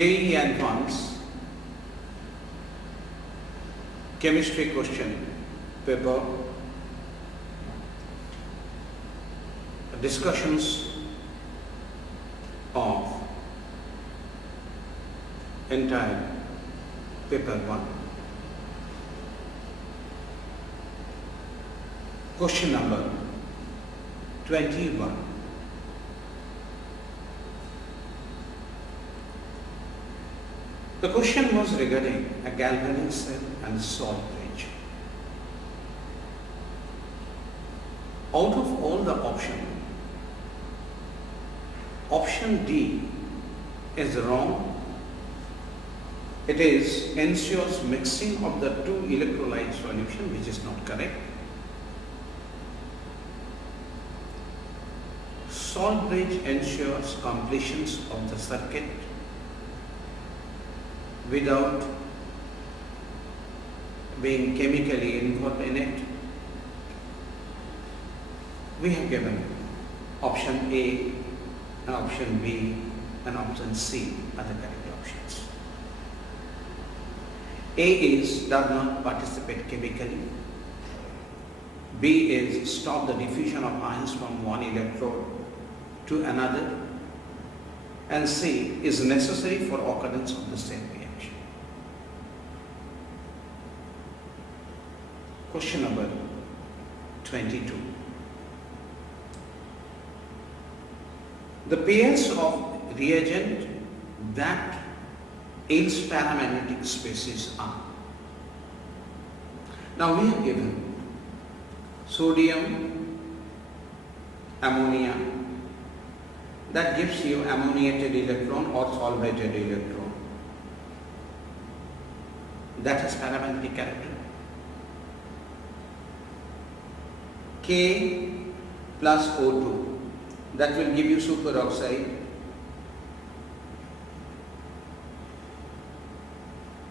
JEE Advanced Chemistry question paper discussions of entire paper 1. Question number 21. The question was regarding a galvanic cell and salt bridge. Out of all the options, option D is wrong. It ensures mixing of the two electrolyte solution, which is not correct. Salt bridge ensures completions of the circuit without being chemically involved in it. We have given option A and option B and option C are the correct options. A is does not participate chemically. B is stop the diffusion of ions from one electrode to another. And C is necessary for occurrence of the same reaction. Question number 22. The pairs of reagent that yields paramagnetic species are. Now we have given sodium, ammonia, that gives you ammoniated electron or solvated electron. That has paramagnetic character. K plus O2, that will give you superoxide.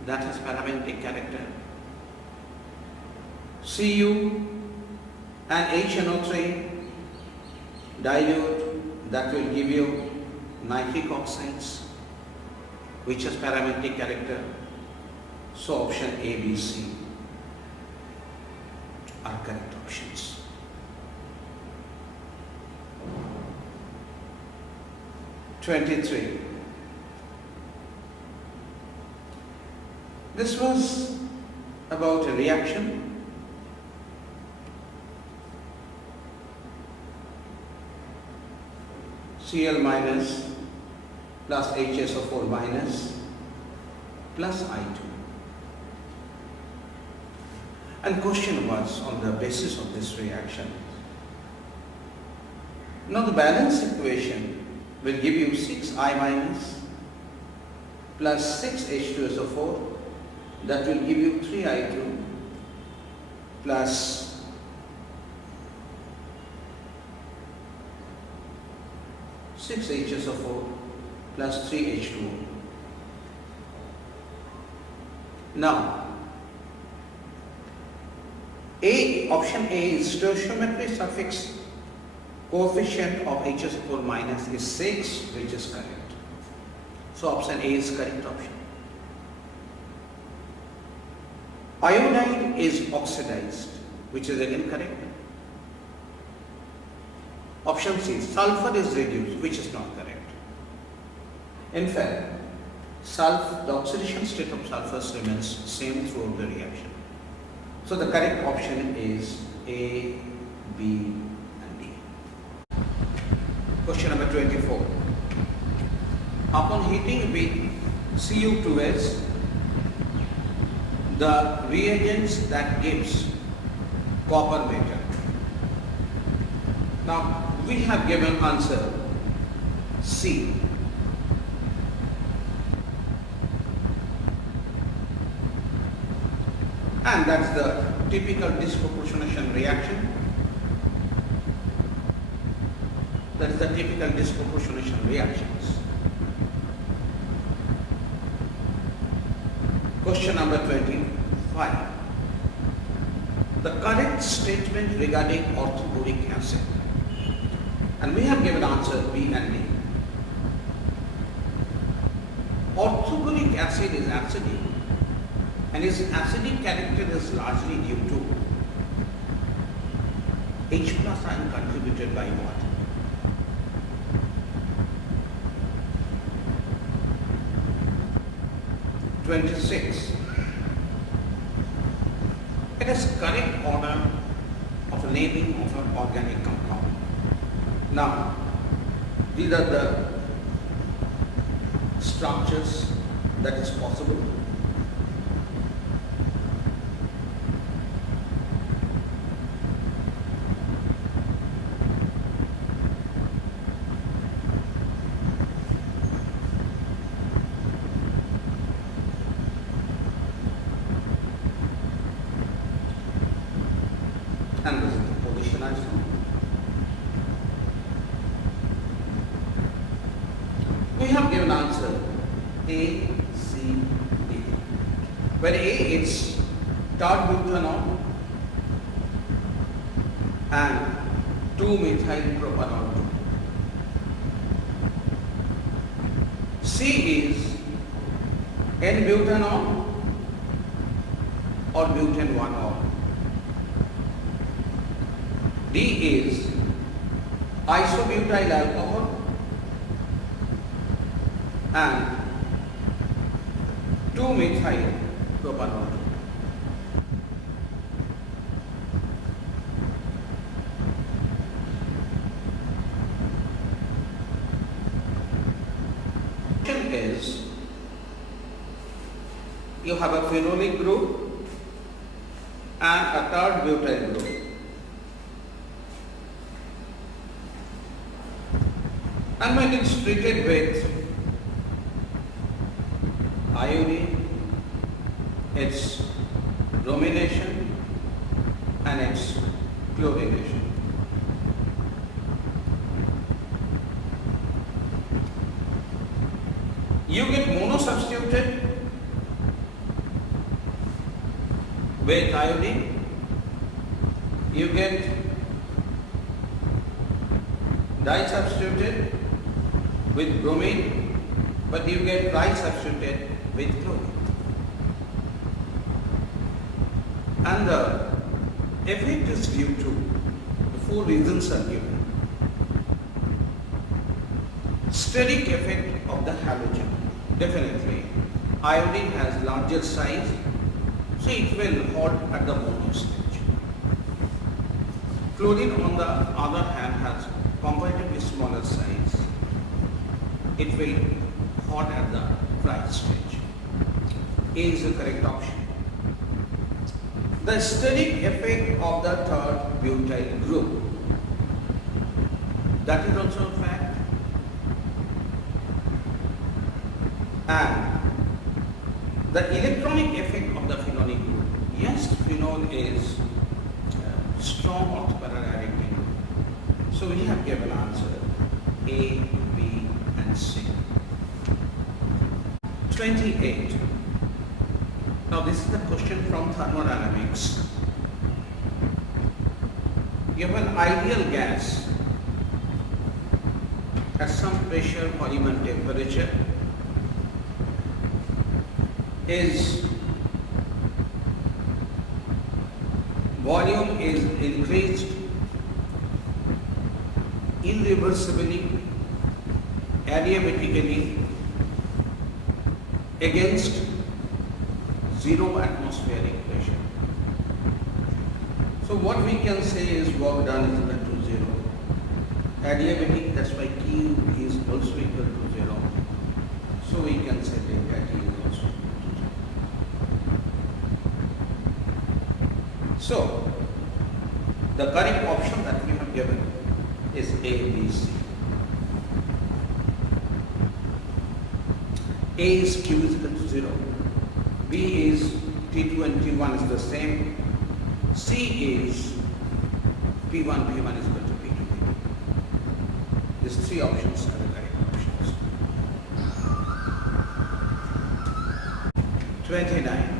That has paramagnetic character. Cu and HNO3 dilute, that will give you nitric oxides, which has paramagnetic character. So option A, B, C are correct options. (23) This was about a reaction. Cl minus plus HSO4 minus plus I2. And question was on the basis of this reaction. Now the balance equation will give you 6I minus plus 6H2SO4, that will give you 3I2 plus 6HSO4 plus 3H2O. Now, option A is stoichiometry suffix coefficient of HSO4 minus is 6, which is correct. So option A is correct option. Iodide is oxidized, which is again correct. Option C, sulfur is reduced, which is not correct. In fact, the oxidation state of sulfur remains same throughout the reaction. So the correct option is A, B, and D. Question number 24. Upon heating with Cu2S, the reagents that gives copper metal. Now we have given answer C. And that's the typical disproportionation reaction. That is the typical disproportionation reactions. Question number 25. The correct statement regarding orthoboric acid. And we have given answer B and D. orthoboric acid is acidic, and its acidic character is largely due to H plus ion contributed by what? (26). It is correct order of naming of an organic compound. Now, these are the structures that is possible. And this is the position isomer. We have given answer A, C, D. Where A is tert-butanol and 2-methyl-propanol. C is N-butanol or butane-1-ol. D is isobutyl alcohol and 2-methyl-propanol. Is you have a phenolic group and a tert-butyl group. And when it's treated with iodine, its bromination and its chlorination. You get monosubstituted with iodine, you get disubstituted with bromine, but you get trisubstituted with chlorine. And the effect is due to the 4 reasons are given. Steric effect of the halogen. Definitely, iodine has larger size, so it will halt at the mono stage. Chlorine, on the other hand, has comparatively smaller size. It will halt at the tri stage. A is the correct option. The steric effect of the tert-butyl group. That is also a fact. And the electronic effect of the phenolic group. Yes, phenol is strong orthoparallelic group. So we have given answer A, B and C. 28. Now this is the question from thermodynamics. You have an ideal gas at some pressure, volume and temperature. Is volume is increased irreversibly, adiabatically against 0 atmospheric pressure. So what we can say is work done is equal to 0. Adiabatic, that's why Q is also equal to 0. So we can say delta T is also. So, the correct option that we have given is A, B, C. A is Q is equal to 0. B is T2 and T1 is the same. C is P1 is equal to P2, P2. These 3 options are the correct options. 29.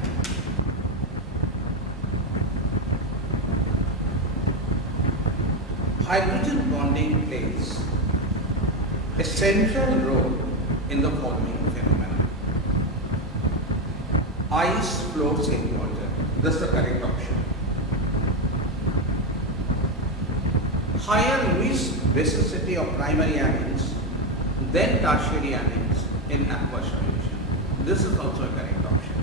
Hydrogen bonding plays a central role in the following phenomena. ice floats in water. That's the correct option. Higher risk basicity of primary amines than tertiary amines in aqueous solution. This is also a correct option.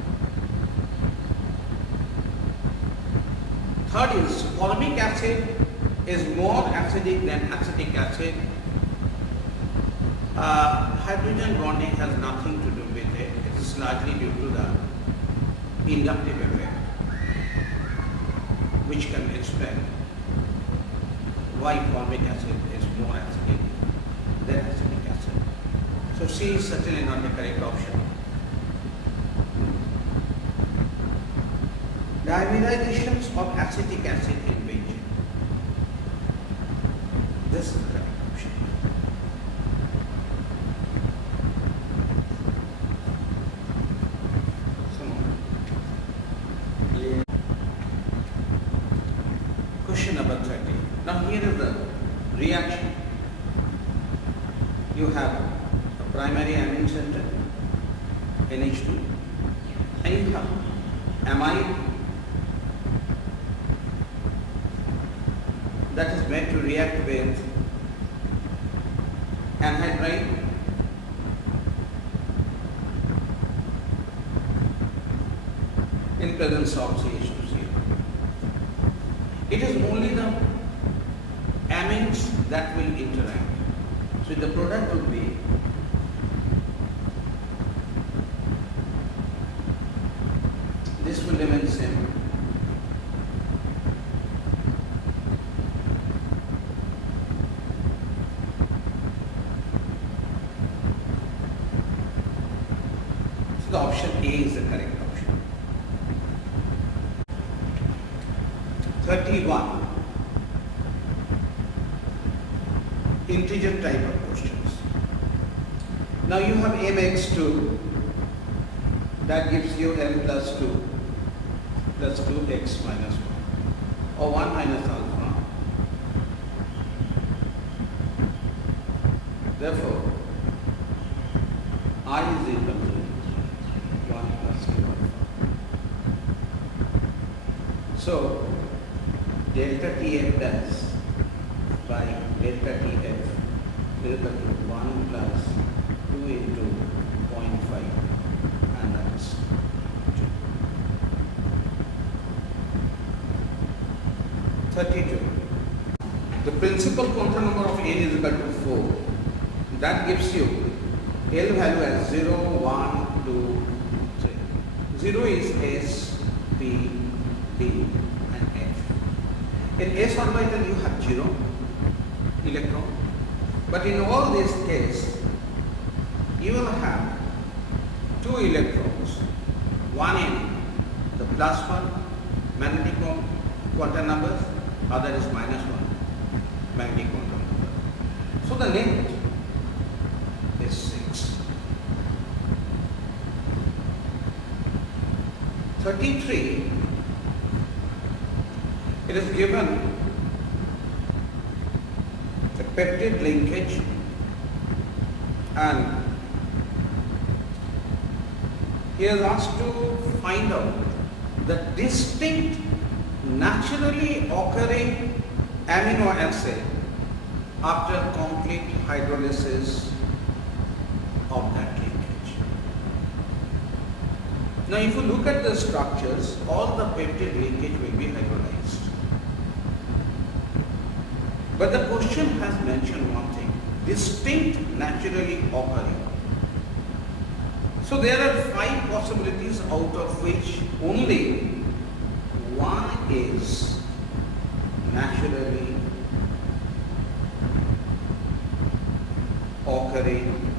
Third is formic acid is more acidic than acetic acid. Hydrogen bonding has nothing to do with it. It is largely due to the inductive effect, which can explain why formic acid is more acidic than acetic acid. So C is certainly not the correct option. Dimerizations of acetic acid in benzene. This is the correct option. Question number 30. Now here is the reaction. You have a primary amine center, NH2, and you have amide that is meant to react with anhydride in presence of CH2CH. It is only the amines that will interact. So the product will be this will remain same. So the option A is the correct option. 31. Integer type of questions. Now you have mx2 that gives you m plus 2 plus 2x minus 1 or 1 minus alpha. Therefore, I is equal to 1 plus 2 alpha. So, delta Tf dash by delta Tf is equal to 1 plus 2 into 0.5 and that's 2. 32. The principal quantum number of N is equal to 4. That gives you L value as 0, 1, 2, 3. 0 is S, P, D and F. In S orbital you have 0 electron, but in all this case you will have 2 electrons, one in the plus 1 magnetic quantum numbers, other is minus 1 magnetic quantum number. So the net is 6. 33, it is given a peptide linkage and he is asked to find out the distinct naturally occurring amino acid after complete hydrolysis of that linkage. Now if you look at the structures, all the peptide linkage will be hydrolyzed. But the question has mentioned one thing, distinct naturally occurring. So there are 5 possibilities out of which only one is naturally occurring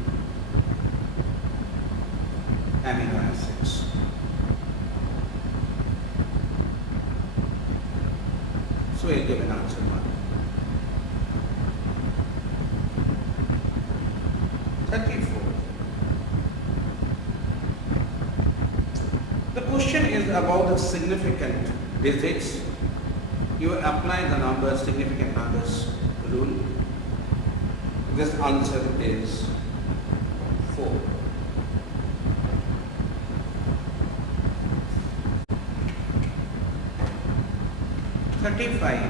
amino acids. So I give an answer 1. 34. The question is about the significant digits. You apply the numbers, significant numbers rule. This answer is 4. 35.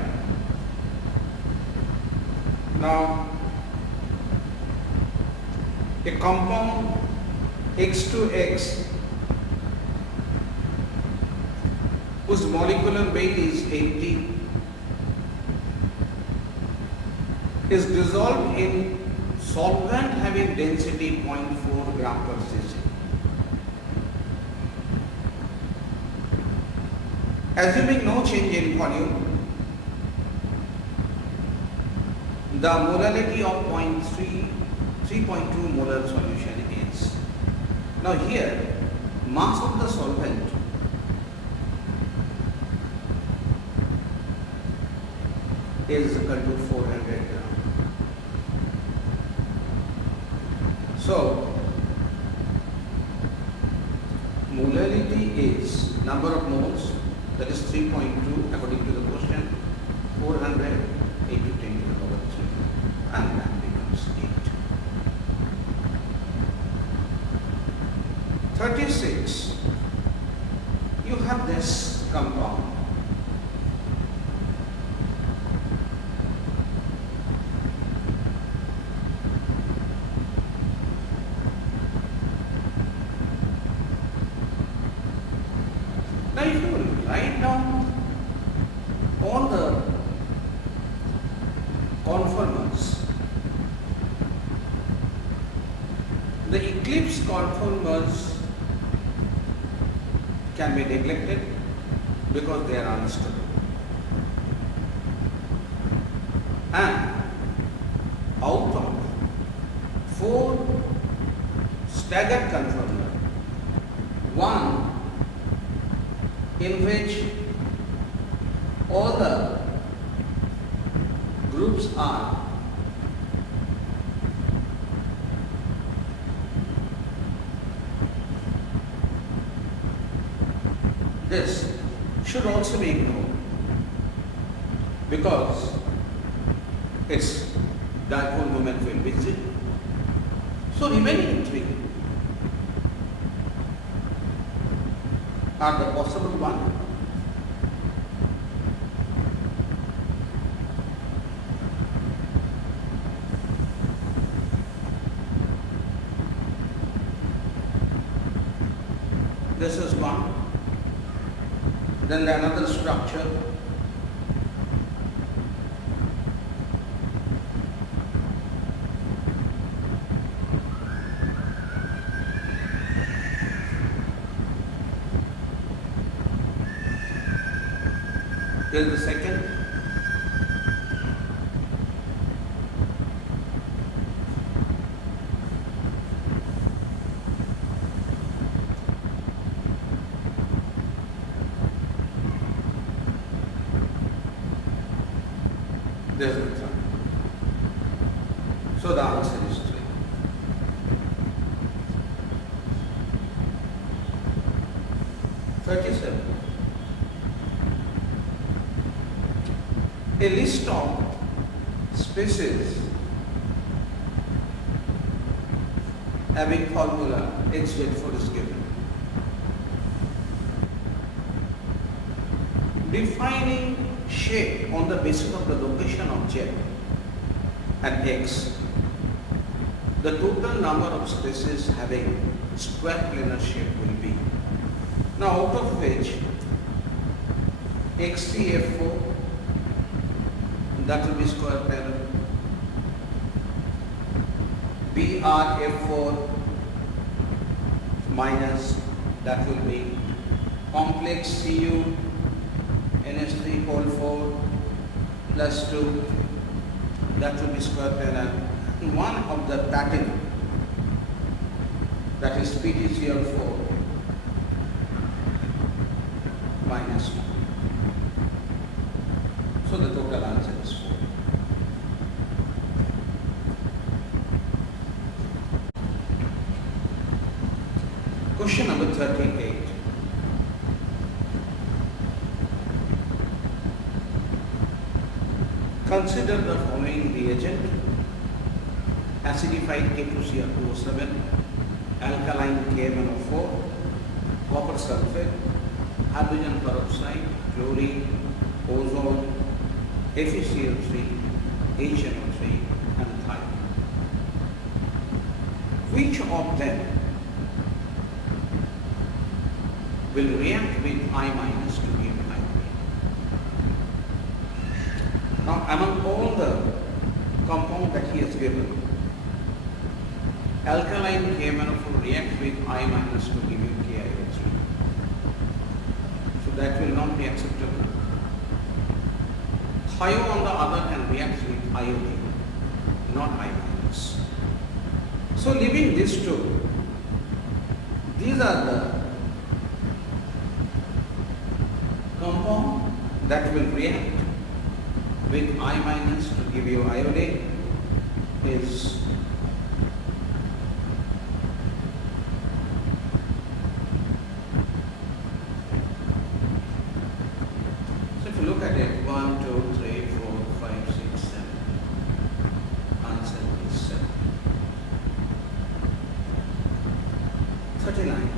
Now, a compound X2X whose molecular weight is 80 is dissolved in solvent having density 0.4 gram per cc. Assuming no change in volume, the molality of 3.2 molar solution is. Now here, mass of the solvent is equal to 400 gram. So, molality is number of moles, that is 3.2 according to the question, 400 8 to 10 to the power 3, and that becomes 8. 36, you have this compound. Now if you write down all the conformers, the eclipse conformers can be neglected because they are unstable. And out of 4 staggered conformer, one in which all the groups are this should also be ignored because its dipole moment will be 0. So remaining 3 are the possible one. This is one. Then another structure. Here is the second. This is the third. So the answer is 3. A list of species having formula XZ4 is given. Defining shape on the basis of the location of Z and X, the total number of species having square planar shape will be. Now out of which XCF4, that will be square planar, BRF4 minus, that will be complex Cu NH3 whole 4 plus 2, that will be square planar. One of the pattern, that is PTCl4 minus 1. So the total answer is 4. Question number 38. Consider the following reagent: acidified K2Cr2O7, alkaline KMnO4, copper sulfate, hydrogen peroxide, chlorine, ozone, FeCl3, HNO3 and thiol. Which of them will react with I minus to give iodine? Now among all the compound that he has given, alkaline KMnO4 will react with I minus to give you KiO3. So that will not be acceptable. Thiol on the other hand reacts with iodine, not I minus. So leaving these two, these are the compound that will react with I minus to give you iodine is so if you look at it, 1, 2, 3, 4, 5, 6, 7. Answer is 7. 39.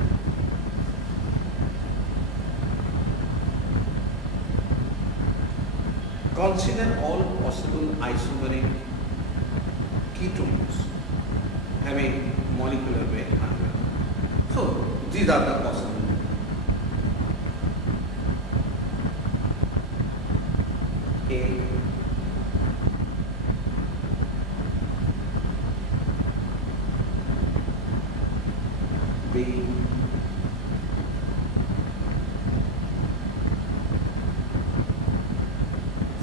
Consider all possible isomeric ketones having molecular weight 100. So these are the possible. A, B,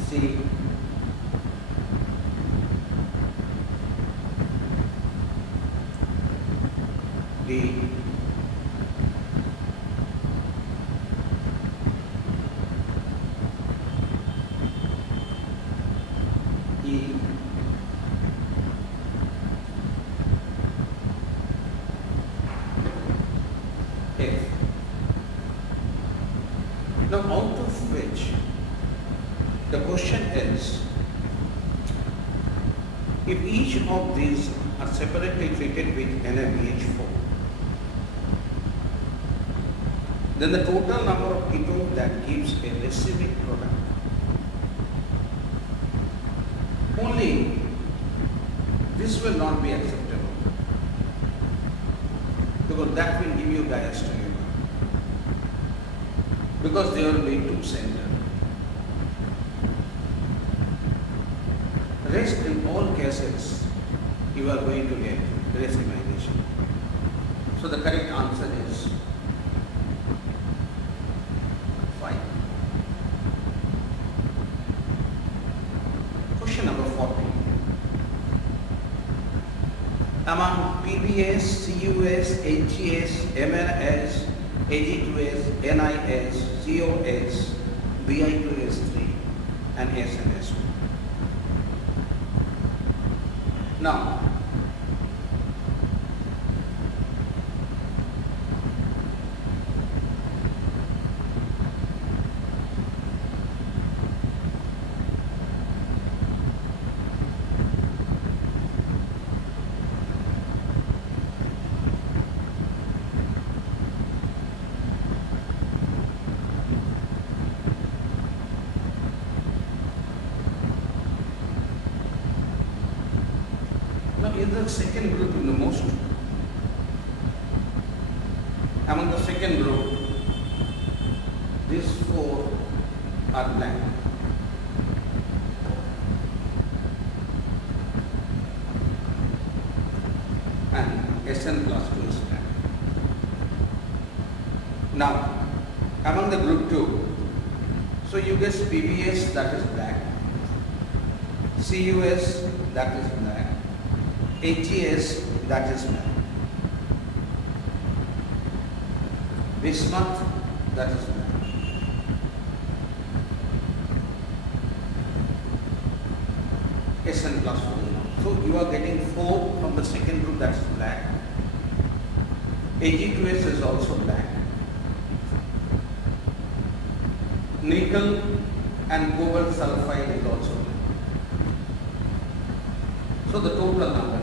C, D, E, F. Now out of which the question is, if each of these are separately treated with NaBH4, then the total number of ketones that gives a racemic product, only this will not be acceptable because that will give you diastereomers because there will be two centers. Rest in all cases you are going to get racemization. So the correct answer is 5. Question number 40. Among PBS, CUS, HGS, MNS, AG2S, NIS, COS, BI2S3 and SNS2. Now, in the second group in the most, among the second group, these 4 are blank. And Sn plus 2 is blank. Now, among the group 2, so you guess PBS, that is black, CUS, that is black, HGS, that is black, Bismuth, that is black, Sn plus 4. So you are getting 4 from the second group, that is black. Ag2S is also black. Nickel and cobalt sulfide is also black. So the total number